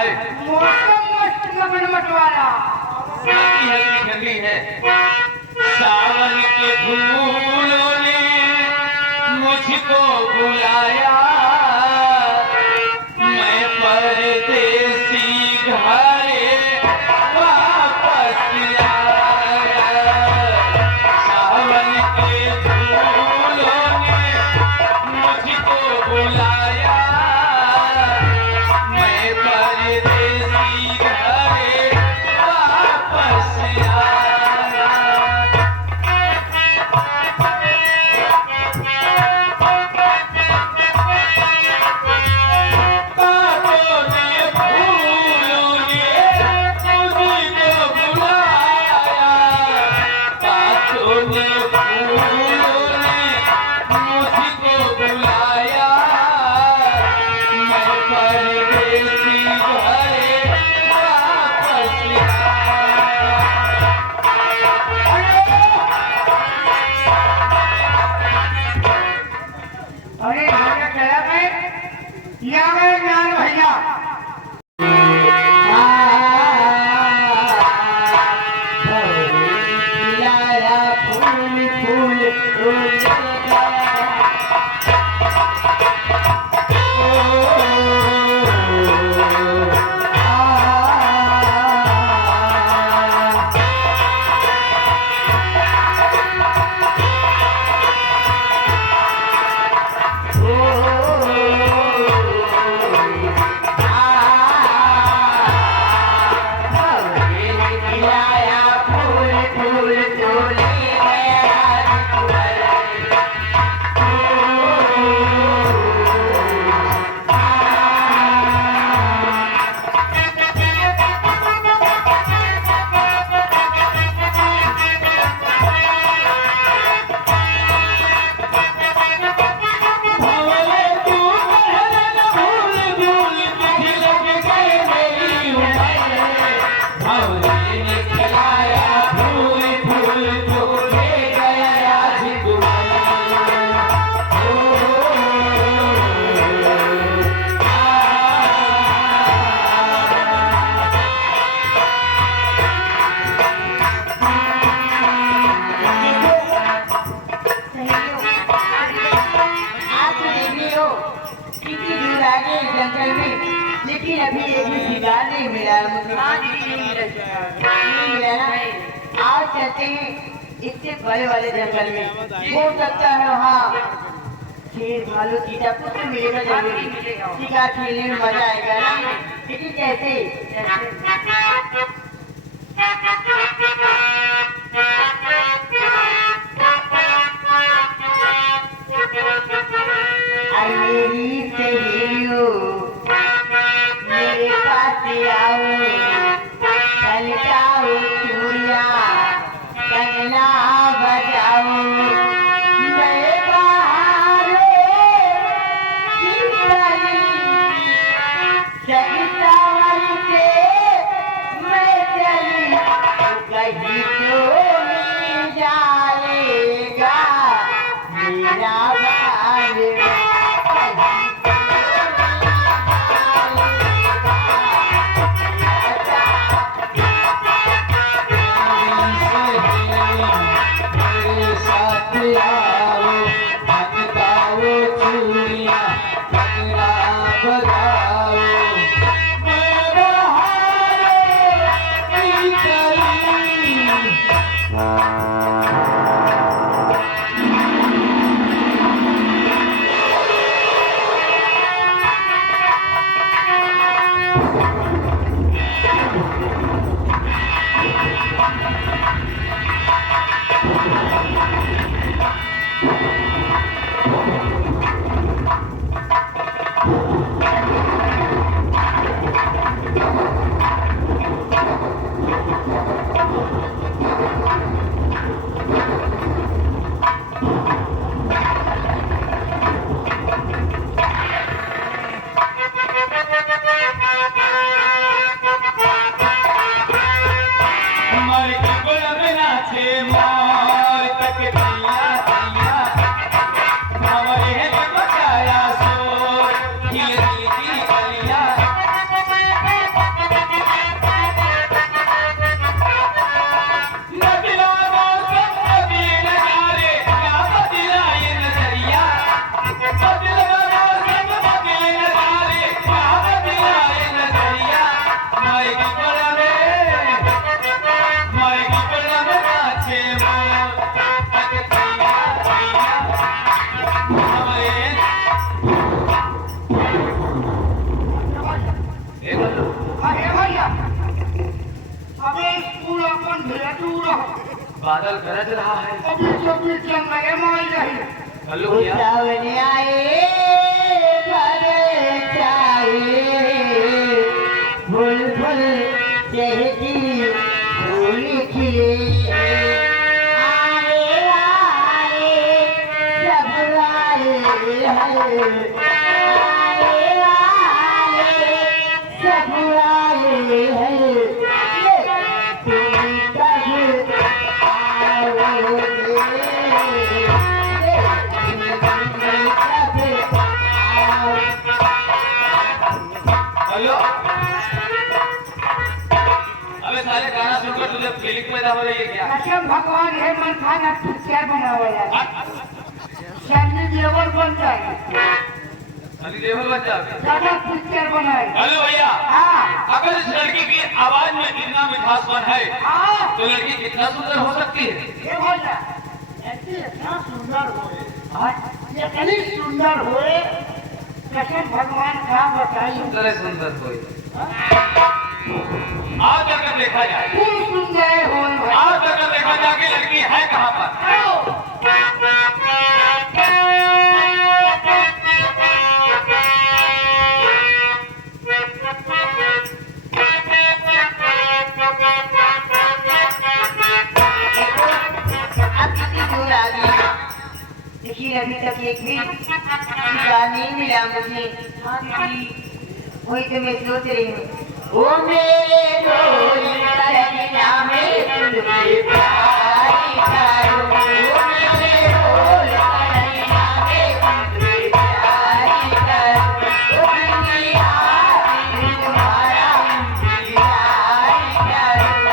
है? मौसम मस्त मगन मटवारा हल्की ठंडी है। सावन के फूलों ने मुझको बुलाया, मैं परदेसी घरे वापस आया। सावन के फूलों ने मुझको बुलाया, मैं परदेसी घरे वापस आया। बातों ने फूलों ने मुझको बुलाया, बातों ने फूलों ने मुझको बुलाया, मैं परदेसी घरे वापस आया। अरे भैया चला गए या गए ज्ञान भैया खिलाया फूल फूल फूल खिलाया फूल फूल फूल जंगल में, लेकिन अभी एक भी शिकार नहीं मिला मुझे। नहीं मिला ना। आज चलते हैं इतने बड़े वाले जंगल में, हो सकता है वहाँ शेर भालू चीता कुछ तो मिलेगा जरूर। शिकार खेलने में मजा आएगा ना, लेकिन कैसे? मेरी सहेलियों मेरे पास आओ, छलकाओ चूड़िया कंगना बजाओ, नए बहारों की कली सवितावन से मैं चली, कहीं क्यों मिल जाएगा मेरा भाई। अरे भैया अबे स्कूल अपन भेजू रहो बादल गरज रहा है। अभी तो बीच जंगले माल रही हेलो भैया सावन आए घर चाहे फूल फूल चहकी फूल खिले आए आए सब आए आए आए सब आए हैं तुम कब हेलो अबे साले गाना सुनकर तुझे फीलिंग पैदा हो रही है क्या? कसम भगवान है मन खाना पिक्चर बनावा यार सन्नी देओल बन जाए सनी देओल बन जाओगे? ज्यादा पिक्चर बनाए हेलो भैया हाँ अगर इस लड़की की आवाज में इतना मिठासपन है हाँ तो लड़की कितना सुंदर हो सकती है? ये भैया ऐसे इतना सुंदर होए इतनी सुंदर होए कसम भगवान का बताइए सुंदर है सुंदर कोई आज जाकर देखा जाए खूब सुंदर होए आज जाकर देखा जाए कि लड़की है कहाँ पर। अब कितनी दूर आ गई लेकिन अभी तक एक भी शिकार नहीं मिला मुझे। हाँ दीदी वही तो मैं सोच रही हूँ ओ मेरे डोली करना में तुझे प्यारी करूं ओ मेरे डोली करना में तुझे प्यारी करूं ओ मेरी आँखें तुम्हारा प्यारी करूं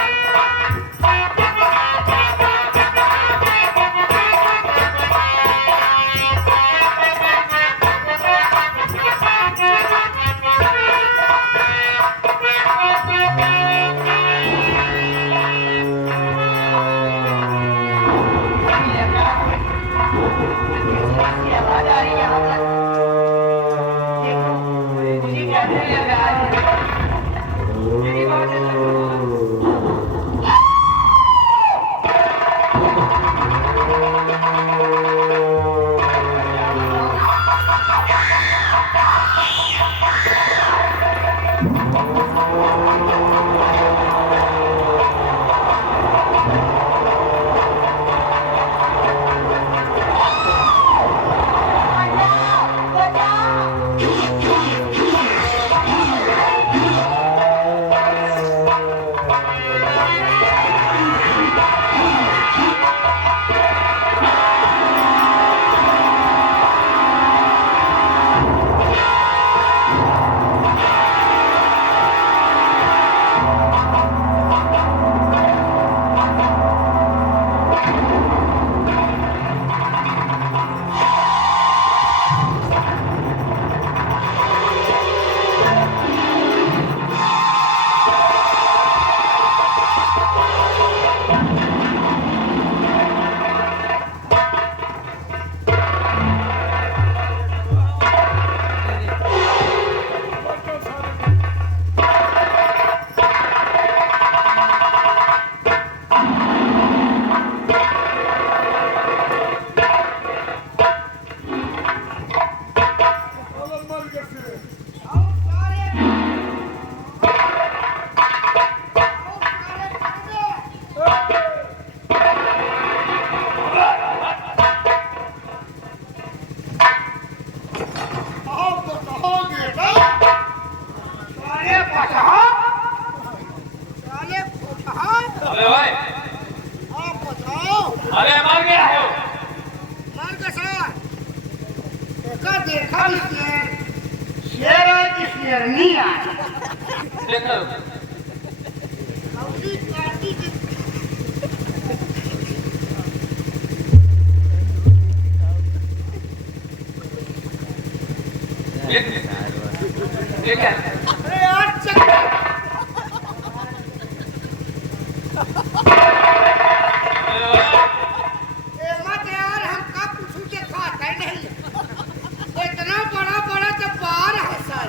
अरे भाई आप बताओ अरे मर गया है वो। मर का सर देखा शेर है कि शेरनी है देखो ये क्या है? अरे यार चल मत यार हम का पूछू के खाता ही नहीं इतना बड़ा बड़ा तो बार है सर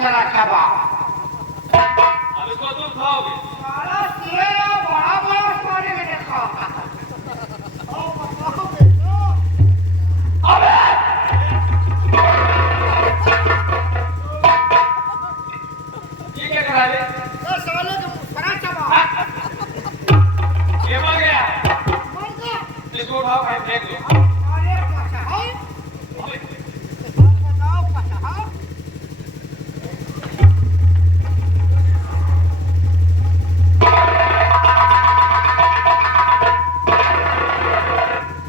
दूसरा कबाब। अब इसको तुम खाओगे। साला तेरा बड़ा बड़ा सारे में देखा। आओ बताओ बेटा। अबे ये क्या करा ले? ये साले का दूसरा कबाब। ये मर गया। मर गया। इसको उठाओ कहीं फेंक दो। अरे पचाओ। बताओ पचाओ।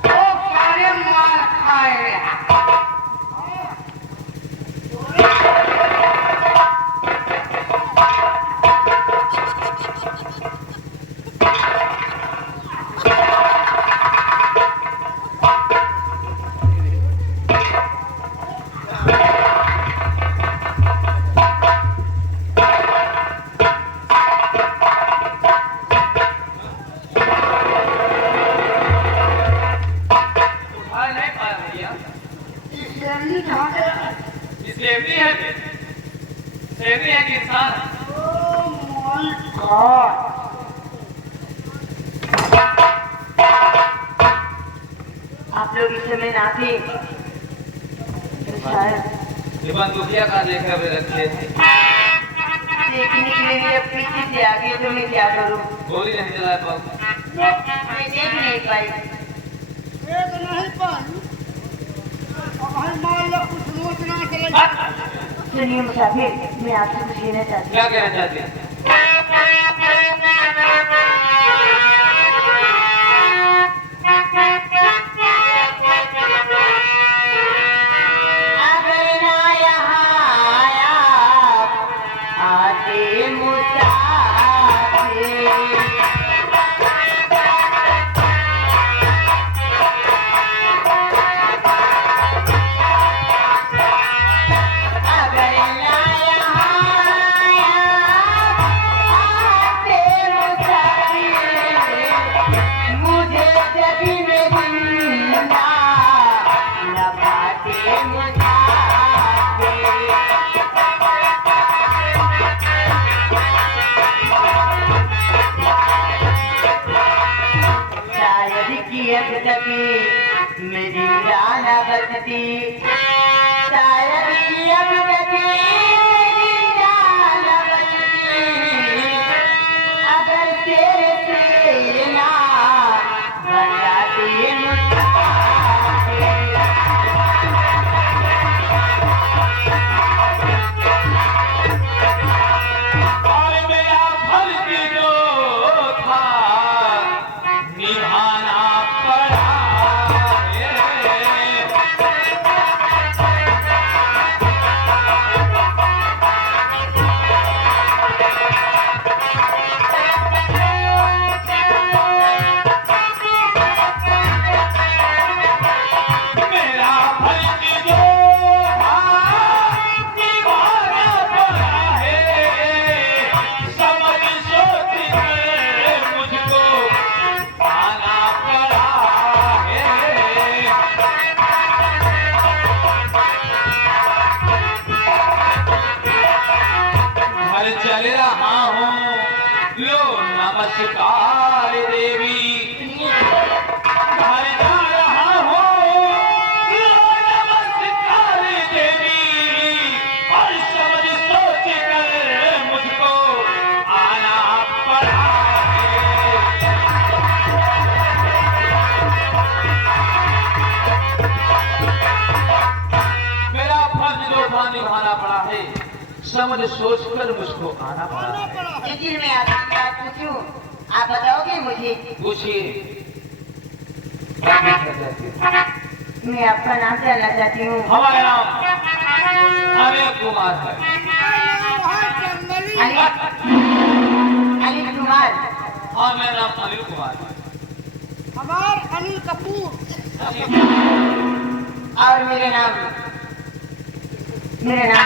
ओ सारे माल खाए हैं। उठा नहीं पा भैया। ये शेरनी कहाँ गया? ये सेवनी है फिर? सेवनी है कि इंसान है? Oh my God! आप लोग इस समय ना थे तो शायद ये बंदूकिया का लेकर हुए रखे थे। देखने के लिए मेरे पीछे से आ गए तो मैं क्या करूं? गोली नहीं चला पाऊँ। मैं देख नहीं पाई। एक नहीं पाई। अब हम मान लो कुछ रोज ना चले। सुनिए मुसाफिर, मैं आपसे कुछ कहना चाहती हूँ। क्या कहना चाहती है? अगर ना यहाँ आया आते मुसाफिर, अगर ना यहाँ आया आते मुसाफिर, मुझे जभी में जिंदा न पाते मुसाफिर। शायद कि अब तक मेरी जान बचती, शायद कि अब तक मेरी जान बचती, अगर तेरे से ना बताती मुसाफिर। और मेरा फर्ज जो था निभाना पड़ा है। मेरा फर्ज जो था निभाना पड़ा है। समझ सोच कर मुझको आना पड़ा है। घर चल रहा हूँ, लो नमस्कार देवी। घर जा रहा हूँ, लो नमस्कार देवी। और समझ सोच कर मुझको आना पड़ा है। मेरा फर्ज जो था निभाना पड़ा है, समझ सोच कर मुझको आना पड़ा है। लेकिन मैं आपसे बात पूछूं, आप बताओगे मुझे? पूछिए, क्या पूछना चाहती हैं? मैं आपका नाम जानना चाहती हूँ। हमारा नाम अनिल कुमार है। जंगली। अनिल कुमार। हाँ, मेरा नाम अनिल कुमार है। हमार अनिल कपूर। और मेरा नाम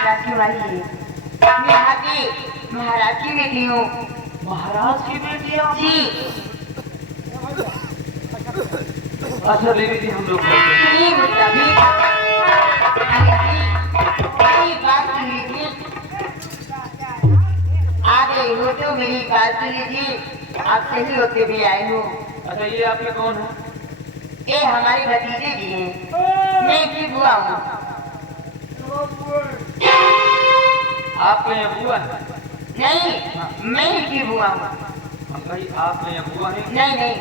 राजकुमारी है। मैं यहाँ की महाराज की बेटी हूँ। महाराज की बेटी आप? जी। अच्छा देवी जी, हम लोग करते हैं। सुनिए मुस्ताफिर, अनिल जी, एक बात सुनिए। मेरी बात सुन लीजिए, आपसे ही होते भी आए हूँ। अच्छा ये आपके कौन है? ये हमारे भतीजे जी हैं, मैं इनकी बुआ हूँ। आपके यहाँ बुआ है? नहीं, मैं इनकी बुआ हूँ। हम कही आपके यहाँ बुआ है? नहीं नहीं,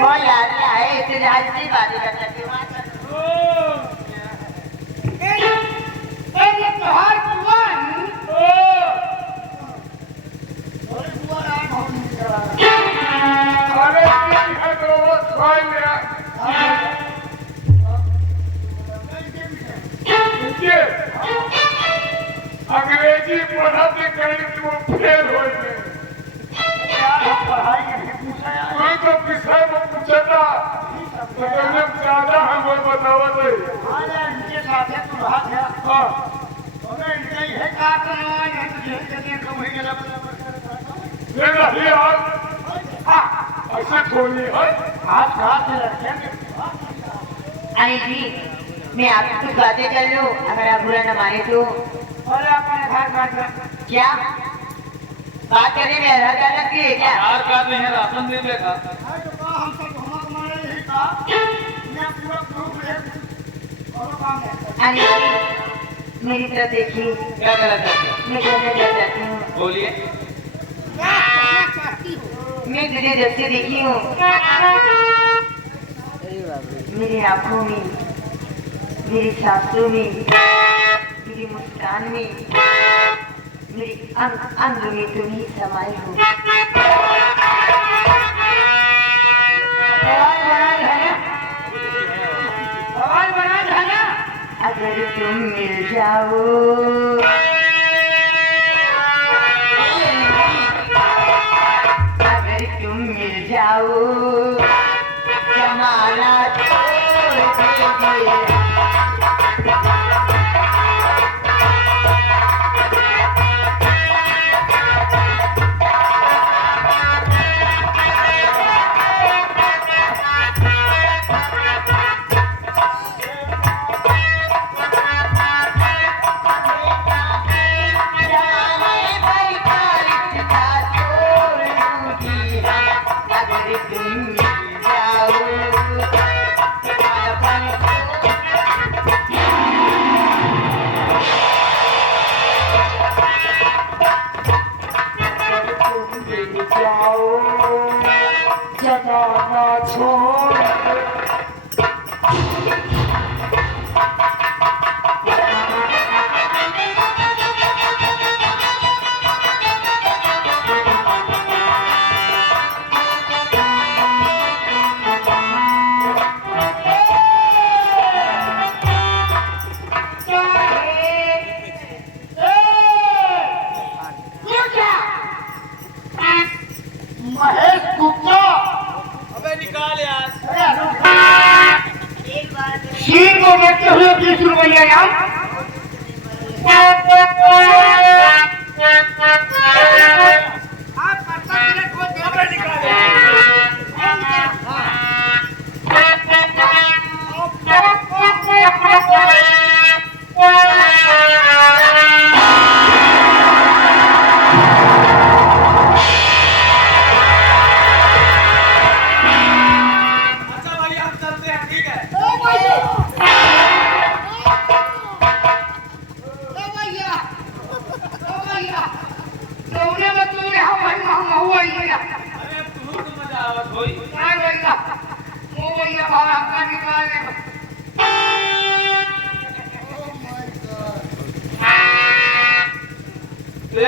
वो यार आए इतने आज से बातें कर सकते अंग्रेजी पढ़ाते कहीं तो फेल हो गए। कोई तो विषय में पूछता तो कहने ज्यादा हम वो बतावत है। हाँ नहीं आज ऐसे थोड़ी है। अरे जी, मैं आपसे कुछ बातें कर लूं, अगर आप बुरा न माने तो। क्या बात करने में आधार कार्ड लगती है क्या? आधार कार्ड नहीं है, राशन दे देगा। अरे मेरी तरफ देखिए, क्या कहना चाहते हैं? मैं कहना चाहती हूँ, बोलिए। मैं तुझे जब से देखी हूँ मेरी आंखों में, मेरी सांसों में, मेरी मुस्कान में, मेरी अंग अंग में तुम ही समाई हो। अगर तुम मिल जाओ, अगर तुम मिल जाओ, जमाना छोड़ दीजिए। महेश गुप्ता अबे निकाल यार। शीर को देखते हुए 20 रुपया यार। अच्छा भैया हम चलते हैं, ठीक है? अरे तू तो मजा आवत होई।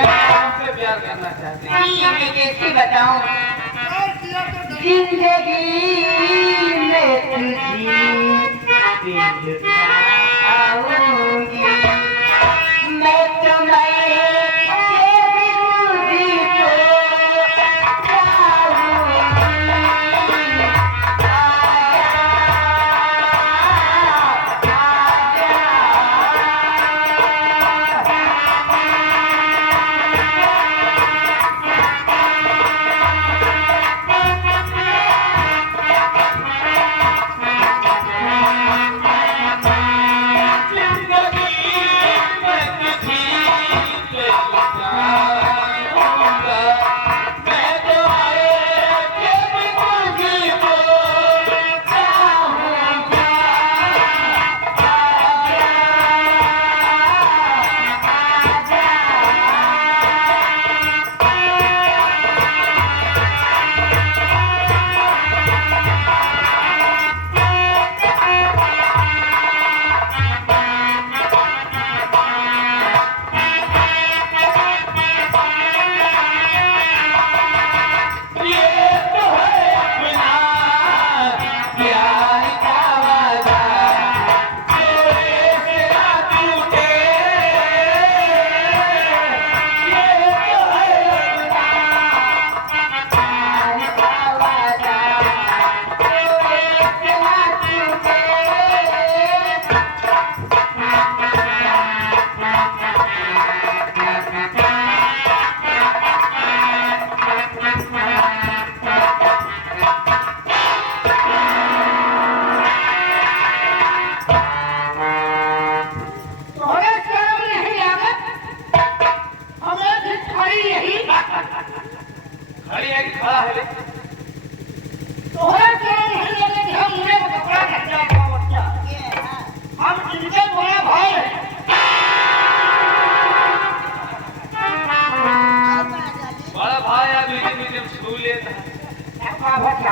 हमसे प्यार करना चाहते हैं। मैं कैसे बताऊं, जिंदगी में तुझी दिल पाऊंगी, मैं तुम्हारे तुझी को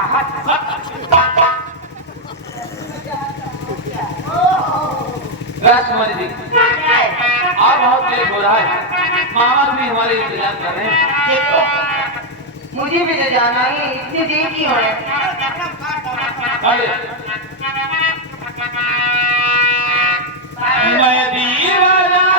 चाहत राजकुमारी जी आप बहुत लेट हो रहा है, मामा भी हमारे इंतजार कर रहे हैं। देखो मुझे भी तो जाना है, इतनी देर क्यों है? अरे मैं दीवाना